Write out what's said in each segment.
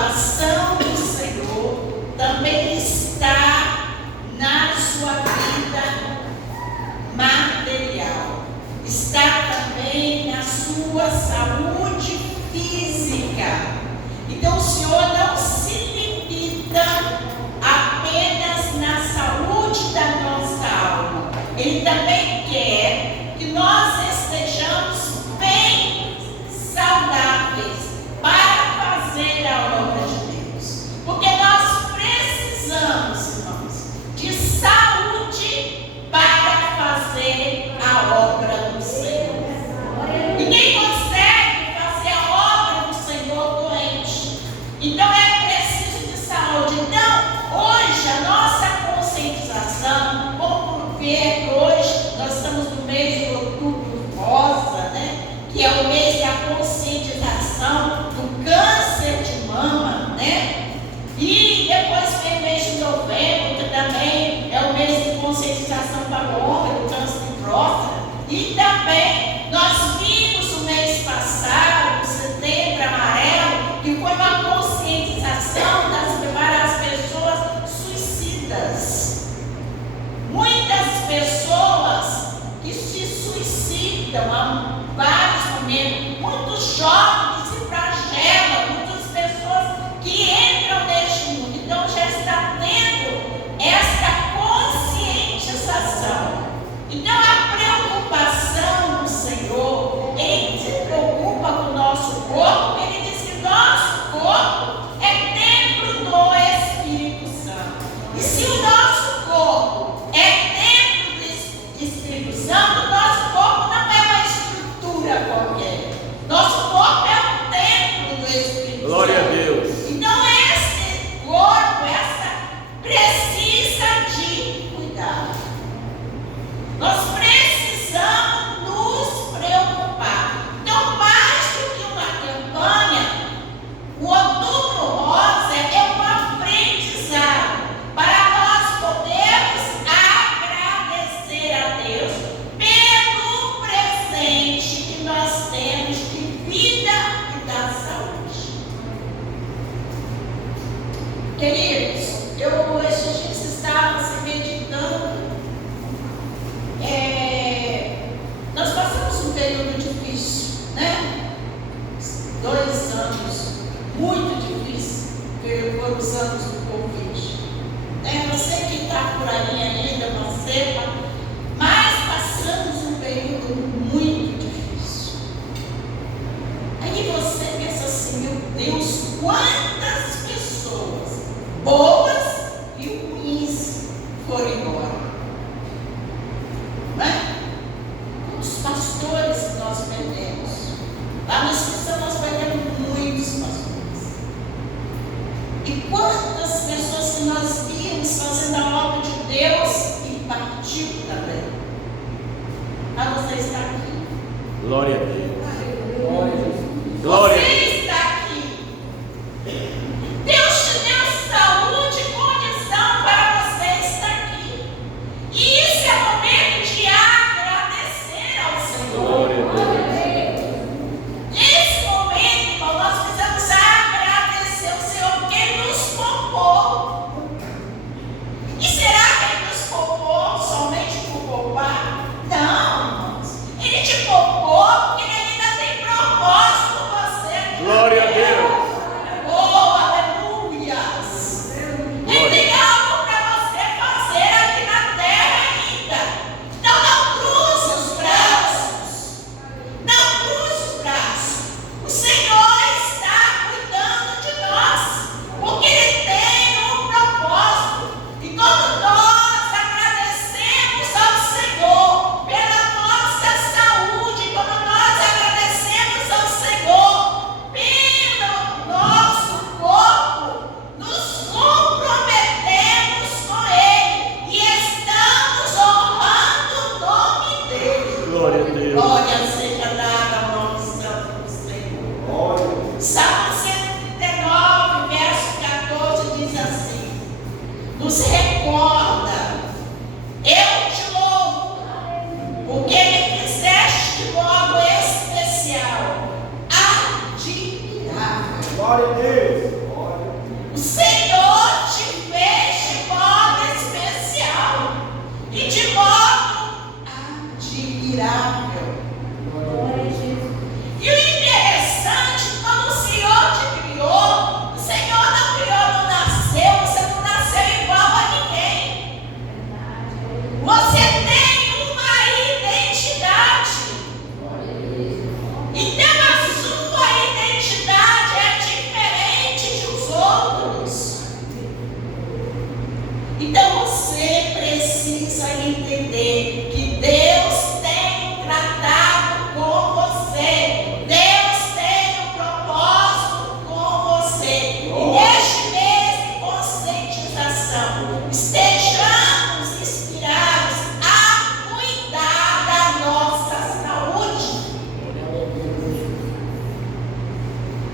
preocupação do Senhor também está na sua vida material, está também na sua saúde física. Então o Senhor não se limita apenas na saúde da nossa alma, Ele também quer que nós estejamos bem saudáveis para fazer a obra de Deus, porque nós precisamos, irmãos, de saúde para fazer a obra do Senhor. Ninguém consegue fazer a obra do Senhor doente, então é preciso de saúde. Então hoje a nossa conscientização, como ver que hoje nós estamos no mês de outubro rosa, né? Que é o mês da conscientização do câncer de mama, né? E depois vem o mês de novembro, que também é o mês de conscientização para o homem, do câncer de próstata. E também nós vimos o mês passado, o setembro amarelo, que foi uma conscientização para as pessoas suicidas. Muitas pessoas que se suicidam há vários momentos, muitos jovens que se flagelam, muitas pessoas que entram neste mundo. Então já está tendo esta conscientização. Então a preocupação do Senhor, Ele se preocupa com o nosso corpo. Ele diz que nosso corpo é templo do Espírito Santo. E se o nosso corpo é templo do Espírito Santo, nosso corpo não é uma estrutura qualquer. Nosso corpo é um templo do Espírito Santo. Glória a Deus. Então esse corpo, precisa de cuidado. Nós precisamos nos preocupar. Então, mais do que uma campanha, o Outubro Rosa é um aprendizado para nós podermos agradecer a Deus pelo presente que nós temos de vida e da saúde. Queridos, esses dias estava se meditando. Nós passamos um período difícil, né? 2 anos muito difíceis, que foram os anos do Covid, né? Você que está por aí ainda, não sepa, mas passamos um período muito difícil. Aí você pensa assim: meu Deus, quantas pessoas boas e ruins foram embora, não é? Quantos pastores que nós perdemos? Lá na inscrição nós perdemos muitos pastores. E quantas pessoas que nós víamos fazendo a obra de Deus e partiu também. Mas você está aqui. Glória a Deus. Glória a Jesus. Glória a Deus. Você está aqui. Deus te deu saúde e condição para você estar aqui. E isso é momento de agradecer ao Senhor. Glória a Deus. Nesse momento, irmão, nós precisamos agradecer ao Senhor porque Ele nos poupou. E será que Ele nos poupou somente por poupar? Não, irmãos. Ele te poupou porque Ele ainda tem propósito com você admirável. E o interessante, quando o Senhor te criou, o Senhor não criou, não nasceu, você não nasceu igual a ninguém. Você tem uma identidade. Então a sua identidade é diferente dos outros. Então você precisa entender que Deus tem um tratado com você. Deus tem um propósito com você. E neste mês de conscientização, estejamos inspirados a cuidar da nossa saúde,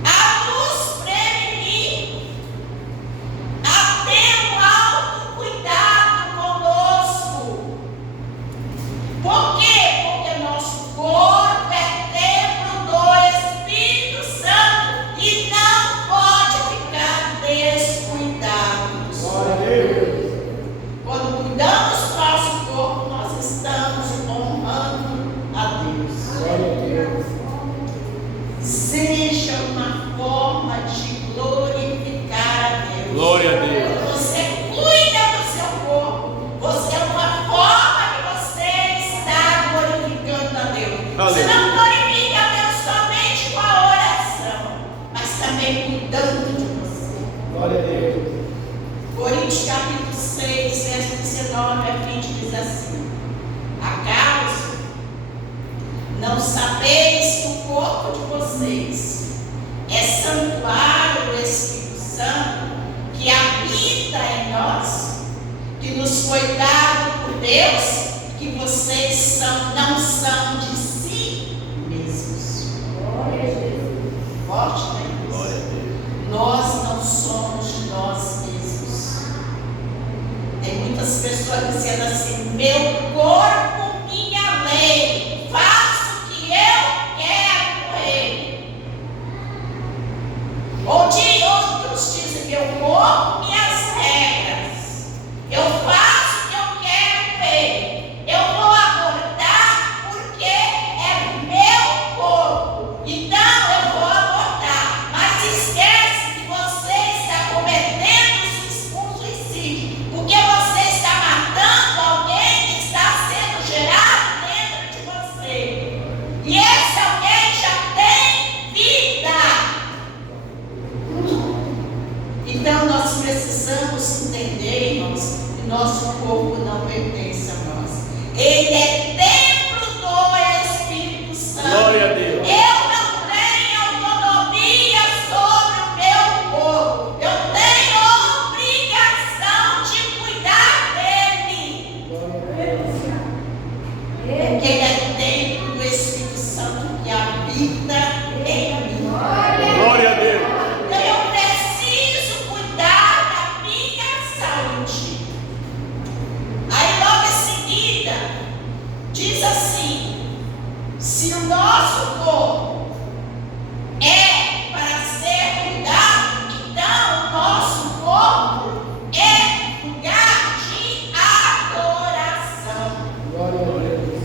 a nos prevenir, a ter um autocuidado conosco. Por quê? Porque nosso corpo é templo do Espírito Santo e não pode ficar descuidados. Glória a Deus. Quando cuidamos do nosso corpo, nós estamos honrando a Deus. Glória a Deus. Seja uma forma de glorificar a Deus. Glória a Deus. Você cuida do seu corpo. Você é uma forma que você está glorificando a Deus. Você Aleluia. não glorifica a Deus somente com a oração, mas também cuidando de você. Glória a Deus. Coríntios capítulo 6, verso 19 a 20 diz assim: acaso não sabeis que o corpo de vocês é santuário do Espírito Santo que habita em nós, que nos foi dado por Deus, que vocês não são de si mesmos? Forte, né? Glória a Deus. Nós não somos de nós mesmos. Tem muitas pessoas dizendo assim: meu corpo, minha lei, faço o que eu quero com ele. Outros dizem: meu corpo, minhas regras, eu faço o que eu quero com ele. Eu vou abortar porque é meu corpo, então eu vou abortar. Mas esquece que você está cometendo um suicídio, porque você está matando alguém que está sendo gerado dentro de você. E esse alguém já tem vida. Então nós precisamos entender, irmãos, que nosso corpo não pertence a nós. Ele é templo do Espírito Santo. Glória a Deus. Eu não tenho autonomia sobre o meu corpo. Eu tenho obrigação de cuidar dele. Porque ele é templo do Espírito Santo que habita em mim. Glória a Deus. Então eu preciso cuidar da minha saúde. Aí logo em seguida diz assim: se o nosso corpo é para ser cuidado, então o nosso corpo é lugar de adoração. Glória a Deus.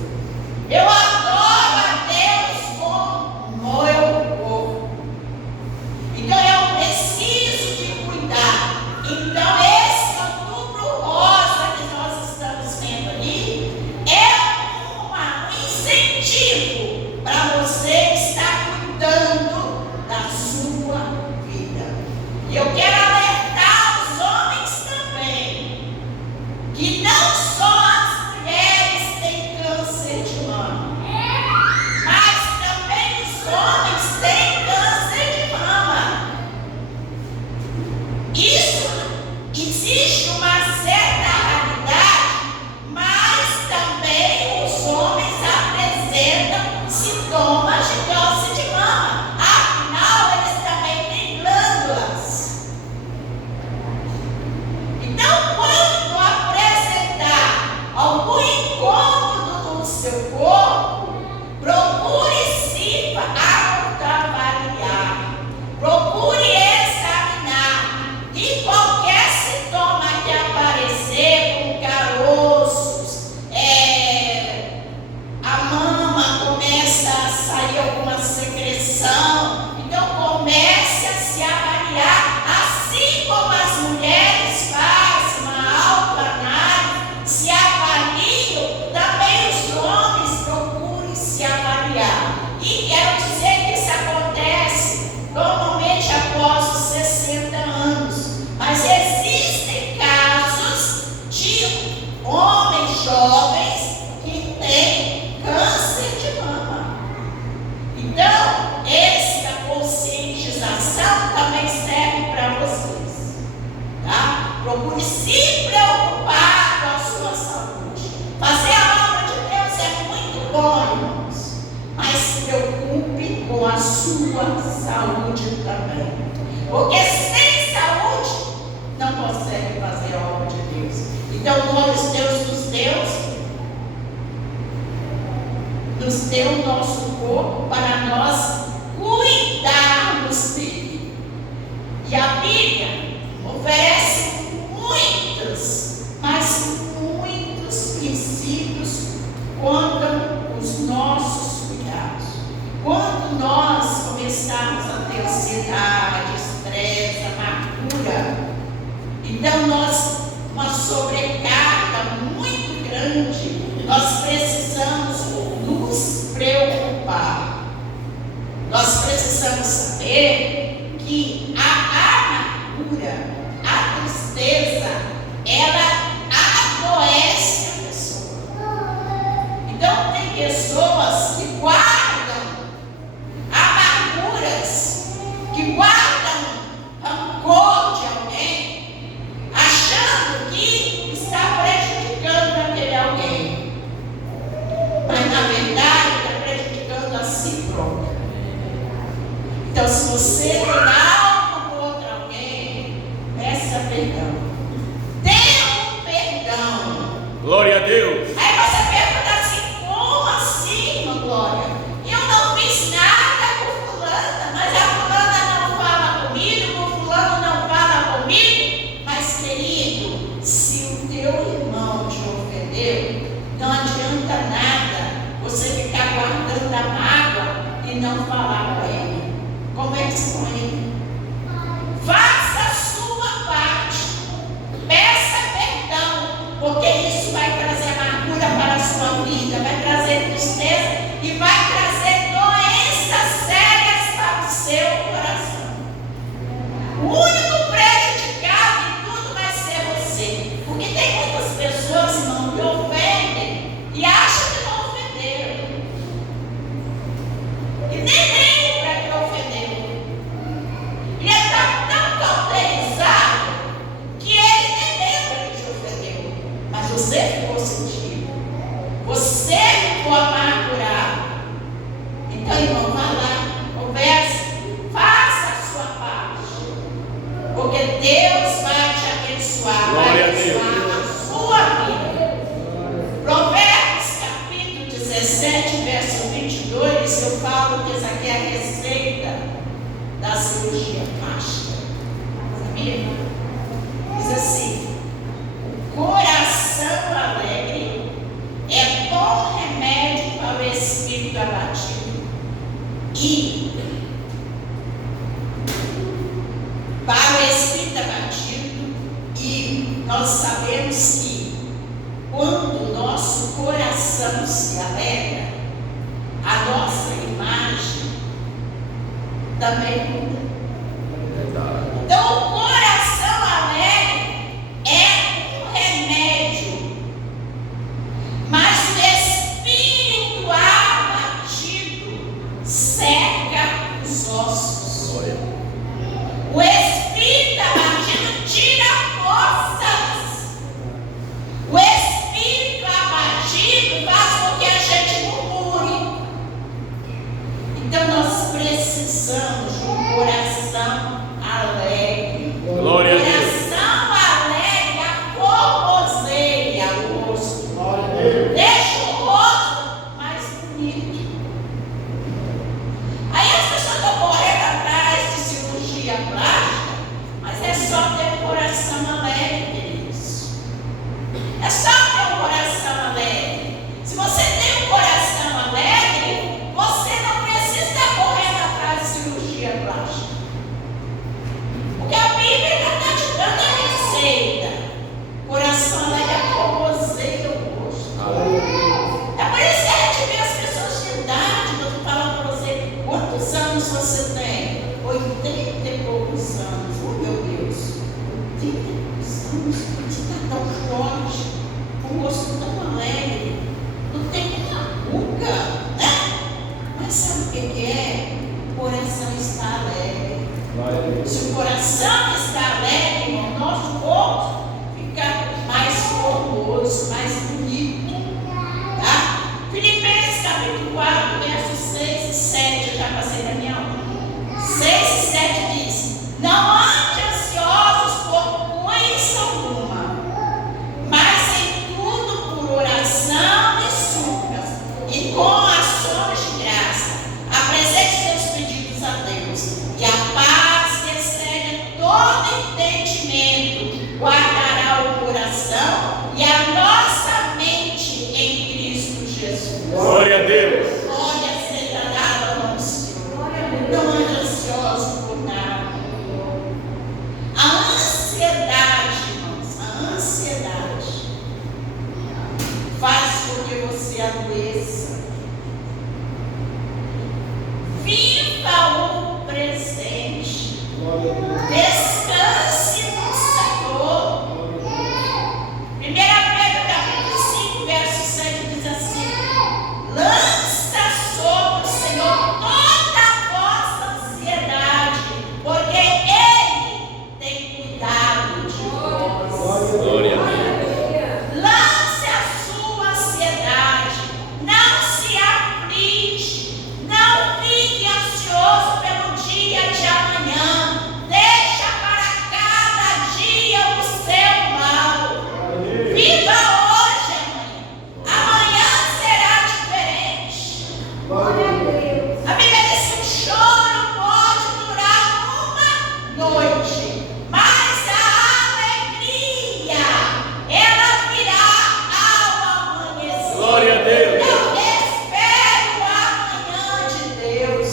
Eu adoro a Deus com o meu corpo. Então eu preciso de cuidar. Então esse outubro rosa que nós estamos vendo ali é um incentivo para você estar cuidando da sua vida. E eu quero alertar os homens também, que não só as mulheres têm câncer de mama, mas também os homens têm câncer de mama. Isso existe uma certa raridade, mas também os homens apresentam irmãos, mas se preocupe com a sua saúde também. Porque sem saúde não consegue fazer a obra de Deus. Então, glória Deus nos deu o nosso corpo para nós cuidarmos dele. E a Bíblia oferece muitos, mas muitos princípios quanto aos nossos cuidados. Quando nós começarmos a ter ansiedade, estresse, amargura, então uma sobrecarga muito grande, nós precisamos nos preocupar. Nós precisamos saber que a amargura, a tristeza, ela adoece a pessoa. Então tem pessoas que guardam amarguras, que guardam rancor de alguém, achando que está prejudicando aquele alguém. Mas na verdade está prejudicando a si próprio. Então, se você tem algo contra alguém, peça perdão. Dê um perdão. Glória a Deus. Aí você pergunta assim: como assim, irmã Glória? Eu não fiz nada com fulana, mas a fulana não fala comigo, o fulano não fala comigo. Mas, querido, se o teu irmão te ofendeu, não adianta nada você ficar guardando a mágoa e não falar com ele. Converse com ele. Faça a sua parte. Peça perdão, porque isso vai trazer amargura para a sua vida, vai trazer tristeza e vai trazer doenças sérias para o seu coração. O único prejudicado em tudo vai ser você. Porque tem muitas pessoas, irmão, que ofendem e acham que não ofenderam. E nem lembra que ofendeu. E ele está tão cauterizado que ele nem lembra que te ofendeu. Mas você ficou sentido. Você ficou amargurado. Então, irmão, vá lá, converse, faça a sua parte. Porque Deus vai te abençoar, Glória a vai abençoar a sua vida. Provérbios capítulo 17, verso 22, eu falo que essa aqui é a receita da cirurgia plástica. Sabia? Diz assim: o coração alegre é bom remédio para o espírito abatido. E para o espírito abatido, e nós sabemos que quando o nosso coração se alegra, a nossa imagem também muda. Então, o coração alegre é um remédio, mas o espírito abatido seca os ossos. Glória. O espírito abatido tira forças. O espírito abatido faz com que a gente murmure. Então nós precisamos de um coração alegre. Glória a Deus. Coração alegre aformoseia o rosto. Glória a Deus. Deixa o rosto mais bonito. Aí as pessoas estão correndo atrás de cirurgia plástica, mas é só ter um coração alegre, queridos. É só ter um coração alegre. Se você tem um coração alegre, você não precisa estar correndo atrás de cirurgia plástica. Porque a Bíblia não está te dando a receita. Coração alegre aformoseia o rosto. É por isso que a gente vê as pessoas de idade, quando eu falo para você, quantos anos você tem? 80 e poucos anos. Oh, meu Deus. 80 e poucos anos. Você está tão forte, com o rosto tão alegre. Não tem uma ruga, né? Mas sabe o que é? O coração está alegre. Glória a Deus. Se o coração está alegre, irmão, nosso corpo fica mais formoso, mais bonito. Tá? Filipenses capítulo Deus. Glória seja dada ao nome do Senhor. Não ande ansioso por nada. A ansiedade, irmãos, a ansiedade faz com que você adoeça. Viva o presente. Glória a Deus. Descanse no Senhor. 1 Pedro capítulo 5, verso 7 diz assim: lança sobre o Senhor toda a vossa ansiedade, porque Ele tem cuidado de vós. Glória a Deus. Lance a sua ansiedade, não se aflige, não fique ansioso pelo dia de amanhã, deixa para cada dia o seu mal. Viva hoje, amanhã será diferente. Glória a Deus. A Bíblia diz que o choro pode durar uma noite, mas a alegria, ela virá ao amanhecer. Glória a Deus. Não espere o amanhã de Deus.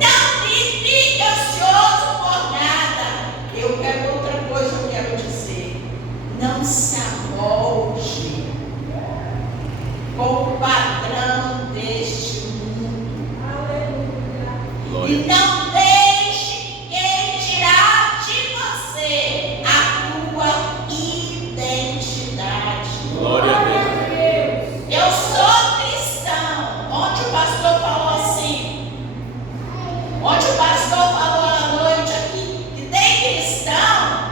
Não fique ansioso por nada. Eu quero outra coisa, eu quero dizer. Não se amolde com o padrão deste mundo. E Glória. não deixe ninguém tirar de você a tua identidade. Glória a Deus. Eu sou cristão. Onde o pastor falou assim? Onde o pastor falou à noite aqui que tem cristão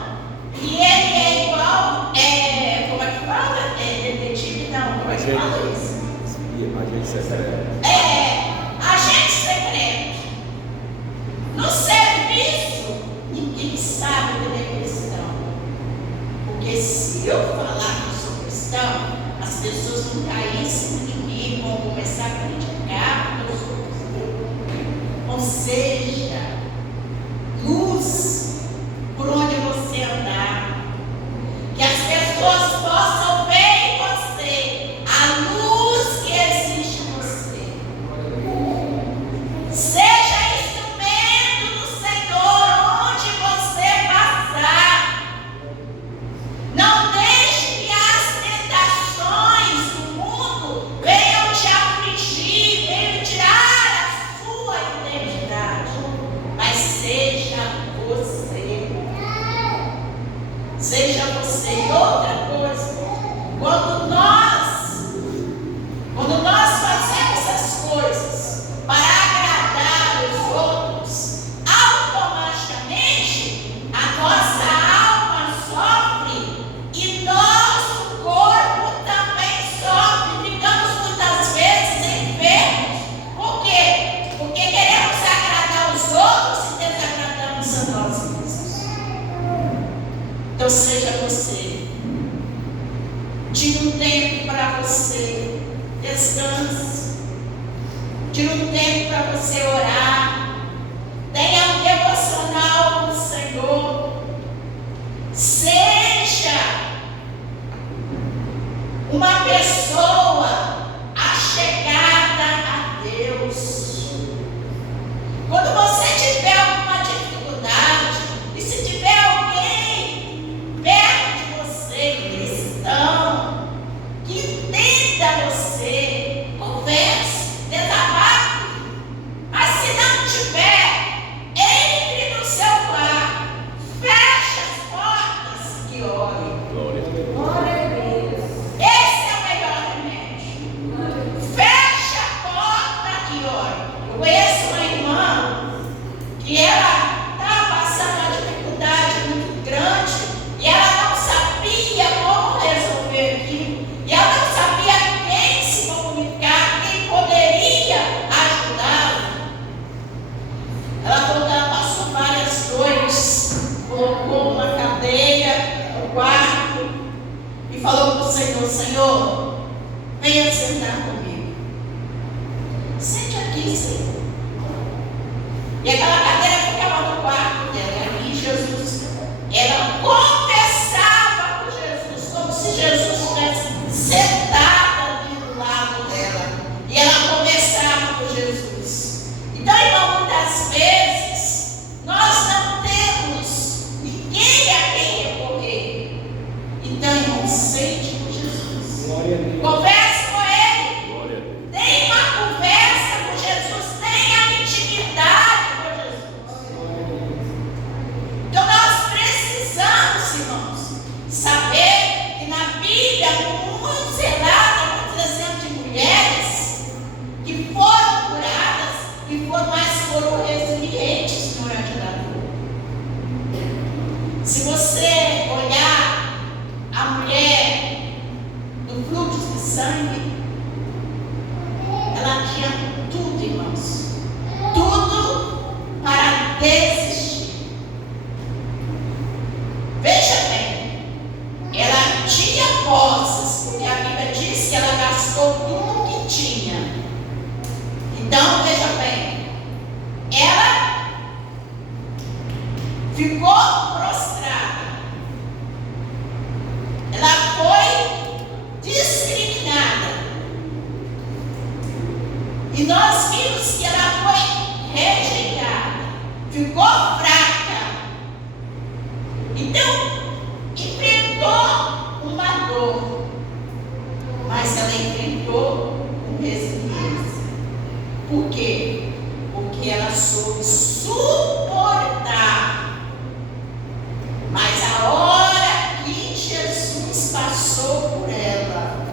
e ele é igual, como é que fala? Detetive? Não, como é que fala isso? Agente secreto. Agente secreto. No serviço, ninguém sabe que ele é cristão. Porque se eu falar que eu sou cristão, as pessoas vão cair em cima de mim, vão começar a criticar porque eu sou cristão. Ou seja, luz por onde você andar. Que as pessoas possam ver em você a luz que existe em você. Seja instrumento do Senhor onde você passar. Não deixe que as tentações do mundo venham te afligir, venham tirar a sua identidade. Mas seja você. Seja você. E outra coisa, quando nós fazemos as coisas para agradar os outros, automaticamente a nossa alma sofre e nosso corpo também sofre. Ficamos muitas vezes enfermos. Por quê? Porque queremos agradar os outros e desagradamos a nós mesmos. Então seja você. Tire um tempo para você. Descanse. Tire um tempo para você orar. Tenha um devocional com o Senhor. Seja uma pessoa achegada a Deus. Quando você tiver alguma dificuldade, e se tiver alguém perto de você, cristão, que entenda você, converse, desabafe. Mas se não tiver, entre no seu quarto, feche as portas e ore. Glória a Deus. Esse é o melhor remédio. Feche a porta e ore. Eu conheço uma irmã que ela estava passando uma dificuldade muito grande e ela não sabia como resolver aquilo. E ela não sabia quem se comunicar, quem poderia ajudá-la. Ela falou que ela passou várias noites, colocou uma cadeira no quarto e falou para o Senhor: Senhor, venha sentar comigo. Sente aqui, Senhor. E aquela cadeira ficava no quarto dela. E Jesus, ela conversava com Jesus, como se Jesus estivesse sentado ali do lado dela. ficou prostrada. Ela foi discriminada. E nós vimos que ela foi rejeitada, ficou fraca. Então, enfrentou uma dor, mas ela enfrentou com resiliência. Por quê? Porque ela soube suportar. Mas a hora que Jesus passou por ela,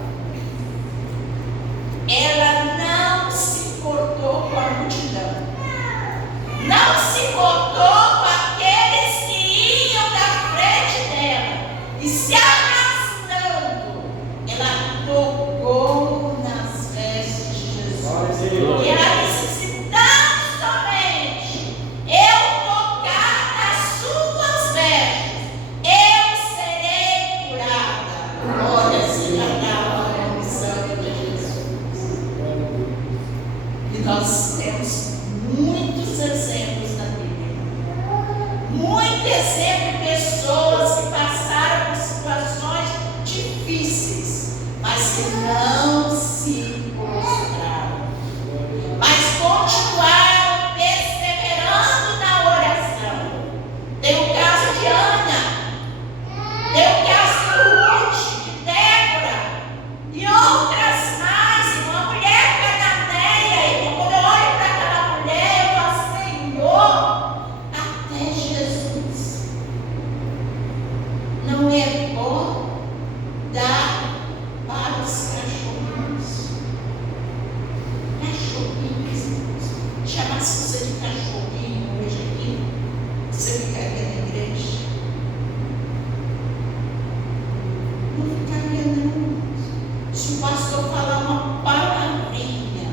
ela não se importou com a multidão, não se importou com aqueles que iam na frente dela, e se arrastando, ela tocou nas vestes de Jesus. E ela disse assim: tão somente eu tocar nas suas vestes, eu serei curada. Glória seja dada ao nome santo de Jesus. E nós temos muitos exemplos na Bíblia, muito exemplo de pessoas que passaram por situações difíceis, mas que não se prostraram, mas continuaram perseverando na oração. Tem o caso de Ana, tem o caso de Ruth, de Débora e outras mais, uma mulher cananeia. E quando eu olho para aquela mulher, eu falo: Senhor, até Jesus não é bom dar para os cachorrinhos. Cachorrinhos, irmãos. Chamasse você de cachorrinho hoje aqui, você ficaria na igreja? Não ficaria, não. Se o pastor falar uma palavrinha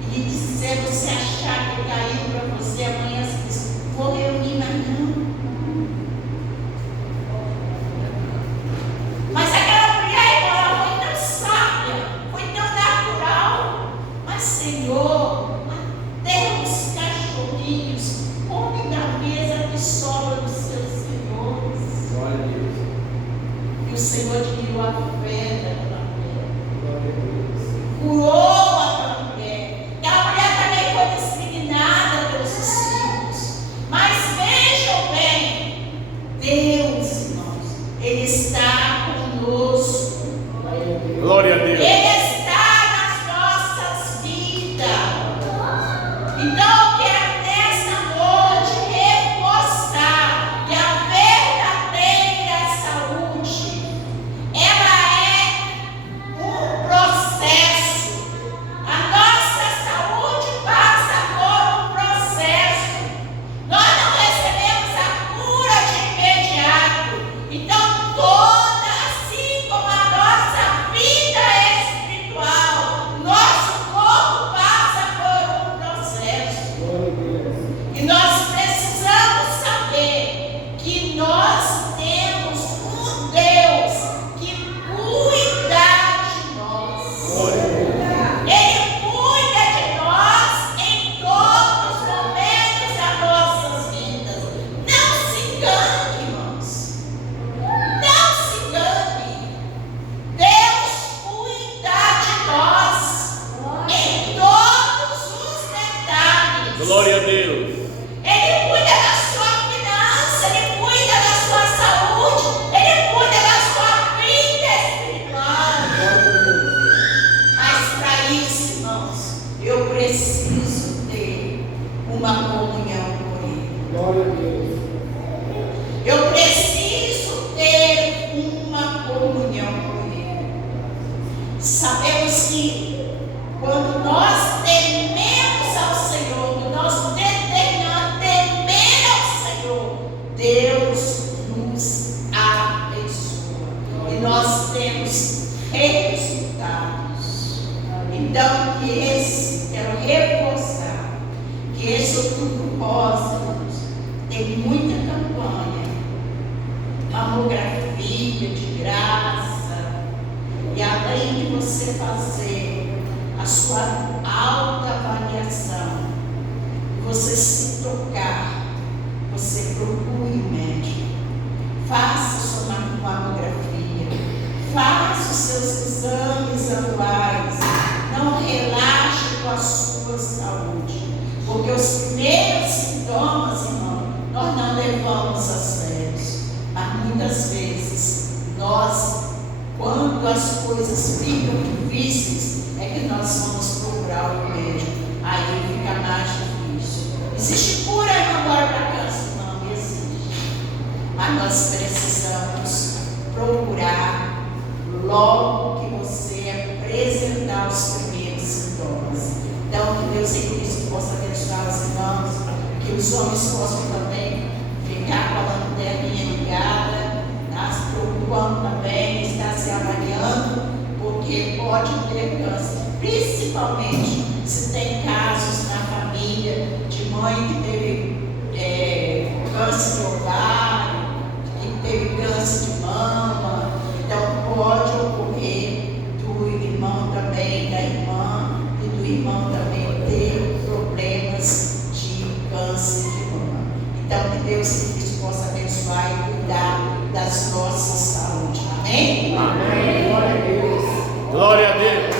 e lhe disser, você achar que caiu para você, amanhã você diz: vou reunir, mas não. Mas aquela mulher, ela foi tão sábia, foi tão natural. Mas, Senhor, até os cachorrinhos comem da mesa que sobra dos seus senhores. Glória a Deus. E o Senhor adquiriu a fé daquela mulher, Glória a Deus. curou aquela mulher. Aquela mulher também foi discriminada pelos discípulos. Mas vejam bem, Deus, irmãos, Ele está conosco. Glória a Deus. Ele está nas nossas vidas. Então eu quero nessa noite reforçar que a verdadeira saúde, ela é um processo. A nossa saúde passa por um processo. Nós não recebemos a cura de imediato. Então toda, assim como a nossa vida espiritual, nosso corpo passa por um processo. Glória a Deus. E nós precisamos saber que nós temos um Deus que cuida de nós. Glória a Deus. Ele cuida de nós em todos os momentos das nossas vidas. Não se engane, irmãos. Não se engane. Deus cuida de nós em todos os detalhes. Glória a Deus. Ele cuida da sua finança, Ele cuida da sua saúde, Ele cuida da sua vida espiritual. Mas para isso, irmãos, eu preciso ter uma comunhão com Ele. Glória a Deus. Eu preciso ter uma comunhão com Ele. Sabemos que quando nós tememos ao Senhor, quando nós determinamos temer ao Senhor, Deus nos abençoa. E nós temos resultados. Então, quero reforçar que esse Outubro Rosa tem muita campanha, mamografia de graça, e além de você fazer a sua autoavaliação, você se tocar você procure o médico. Faça sua mamografia. Faça os seus exames anuais. Não relaxe com a sua saúde. Porque os primeiros sintomas, irmão, nós não levamos a sério. Mas muitas vezes, nós, quando as coisas ficam difíceis, é que nós vamos procurar o médico. Aí fica mais difícil. Existe cura agora para câncer? Não existe. Mas nós precisamos procurar logo que você apresentar os primeiros sintomas. Então, que Deus em Cristo possa abençoar os irmãos, que os homens possam também ficar com a lanterninha ligada, se preocupando também, estar se avaliando, porque pode ter câncer, principalmente se tem casos na família de mãe que teve câncer de ovário, que teve câncer de mama. Então pode ocorrer do irmão também, da irmã e do irmão também ter problemas de câncer de mama. Então que Deus em Cristo possa abençoar e cuidar das nossas saúdes. Amém? Amém. Glória a Deus. Glória a Deus.